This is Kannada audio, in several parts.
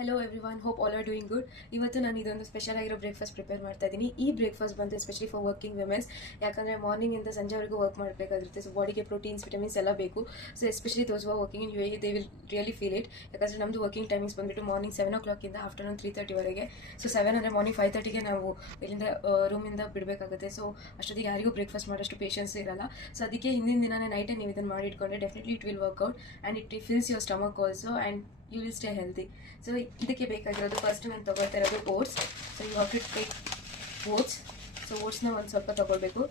Hello everyone, hope all are doing good. ಇವತ್ತು ನಾನು ಇದೊಂದು ಸ್ಪೆಷಲ್ ಆಗಿರೋ ಬ್ರೇಕ್ಫಾಸ್ಟ್ ಪ್ರಿಪೇರ್ ಮಾಡ್ತಾ ಇದ್ದೀನಿ. ಈ ಬ್ರೇಕ್ಫಾಸ್ಟ್ ಬಂದು ಎಸ್ಪೆಷಲಿ ಫಾರ್ ವರ್ಕಿಂಗ್ ವಿಮೆನ್ಸ್, ಯಾಕಂದರೆ ಮಾರ್ನಿಂಗಿಂದ ಸಂಜೆವರೆಗೂ ವರ್ಕ್ ಮಾಡಬೇಕಾಗಿರುತ್ತೆ. ಸೊ ಬಾಡಿಗೆ ಪ್ರೋಟೀನ್ಸ್, ವಿಟಮಿನ್ಸ್ ಎಲ್ಲ ಬೇಕು. So especially those working in UAE they will really feel it. ಯಾಕಂದರೆ ನಮ್ಮದು ವರ್ಕಿಂಗ್ ಟೈಮಿಂಗ್ಸ್ ಬಂದುಬಿಟ್ಟು ಮಾರ್ನಿಂಗ್ 7 o'clock ಆಫ್ಟರ್ನೂನ್ 3:30ವರೆಗೆ. ಸೊ 7 ಅಂದರೆ ಮಾರ್ನಿಂಗ್ 5:30ಗೆ ನಾವು ಇಲ್ಲಿಂದ ರೂಮಿಂದ ಬಿಡಬೇಕಾಗುತ್ತೆ. ಸೊ ಅಷ್ಟೊತ್ತಿಗೆ ಯಾರಿಗೂ ಬ್ರೇಕ್ಫಾಸ್ಟ್ ಮಾಡೋಷ್ಟು ಪೇಷನ್ಸ್ ಇರಲ್ಲ. ಸೊ ಅದಕ್ಕೆ ಹಿಂದಿನ ದಿನನೇ ನೈಟೇ ನೀವು ಇದನ್ನು ಮಾಡಿಟ್ಕೊಂಡ್ರೆ definitely it will work out and it fills your stomach also and you will stay healthy. So ಇದಕ್ಕೆ ಬೇಕಾಗಿರೋದು ಫಸ್ಟ್ ನಾನು ತೊಗೊಳ್ತಾ ಇರೋದು oats. So you have to take oats. So ಓಟ್ಸ್ನ ಒಂದು ಸ್ವಲ್ಪ ತೊಗೊಳ್ಬೇಕು.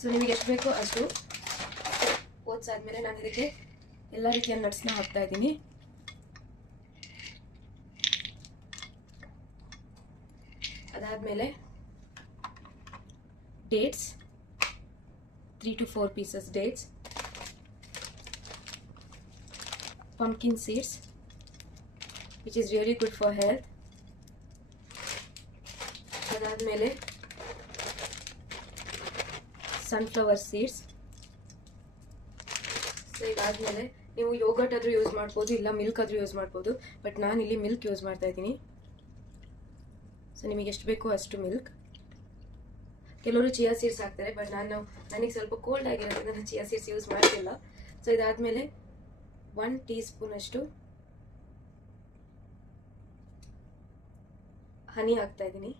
ಸೊ ನಿಮಗೆ ಎಷ್ಟು ಬೇಕೋ ಅಷ್ಟು. ಓಟ್ಸ್ ಆದಮೇಲೆ ನಾನು ಇದಕ್ಕೆ ಎಲ್ಲ ರೀತಿಯ ನಟ್ಸ್ನ ಹಾಕ್ತಾ ಇದ್ದೀನಿ. ಅದಾದಮೇಲೆ dates, 3 to 4 pieces dates, pumpkin seeds which is really good for health. ಅದಾದಮೇಲೆ ಸನ್ಫ್ಲವರ್ ಸೀಡ್ಸ್. ಸೊ ಇದಾದಮೇಲೆ ನೀವು ಯೋಗರ್ಟ್ ಆದರೂ ಯೂಸ್ ಮಾಡ್ಬೋದು, ಇಲ್ಲ ಮಿಲ್ಕ್ ಆದರೂ ಯೂಸ್ ಮಾಡ್ಬೋದು. ಬಟ್ ನಾನಿಲ್ಲಿ ಮಿಲ್ಕ್ ಯೂಸ್ ಮಾಡ್ತಾ ಇದ್ದೀನಿ. ಸೊ ನಿಮಗೆ ಎಷ್ಟು ಬೇಕೋ ಅಷ್ಟು ಮಿಲ್ಕ್. ಕೆಲವರು ಚಿಯಾ ಸೀಡ್ಸ್ ಹಾಕ್ತಾರೆ, ಬಟ್ ನನಗೆ ಸ್ವಲ್ಪ ಕೋಲ್ಡ್ ಆಗಿರೋದ್ರಿಂದ ನಾನು ಚಿಯಾ ಸೀಡ್ಸ್ ಯೂಸ್ ಮಾಡ್ತಿಲ್ಲ. ಸೊ ಇದಾದಮೇಲೆ 1 teaspoon ಅಷ್ಟು ಹನಿ ಹಾಕ್ತಾ ಇದ್ದೀನಿ.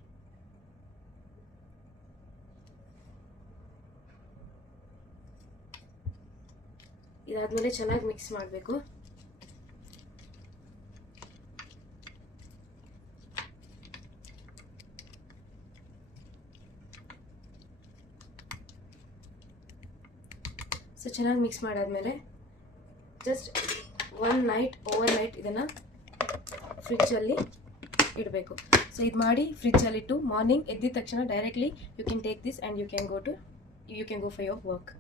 ಇದಾದ್ಮೇಲೆ ಚೆನ್ನಾಗಿ ಮಿಕ್ಸ್ ಮಾಡಬೇಕು. ಸೊ ಚೆನ್ನಾಗಿ ಮಿಕ್ಸ್ ಮಾಡಾದ್ಮೇಲೆ ಜಸ್ಟ್ ಓವರ್ ನೈಟ್ ಇದನ್ನು ಫ್ರಿಜ್ಜಲ್ಲಿ ಇಡಬೇಕು. ಸೊ ಇದು ಮಾಡಿ ಫ್ರಿಜ್ಜಲ್ಲಿಟ್ಟು ಮಾರ್ನಿಂಗ್ ಎದ್ದಿದ ತಕ್ಷಣ directly you can take this and you can go for your work.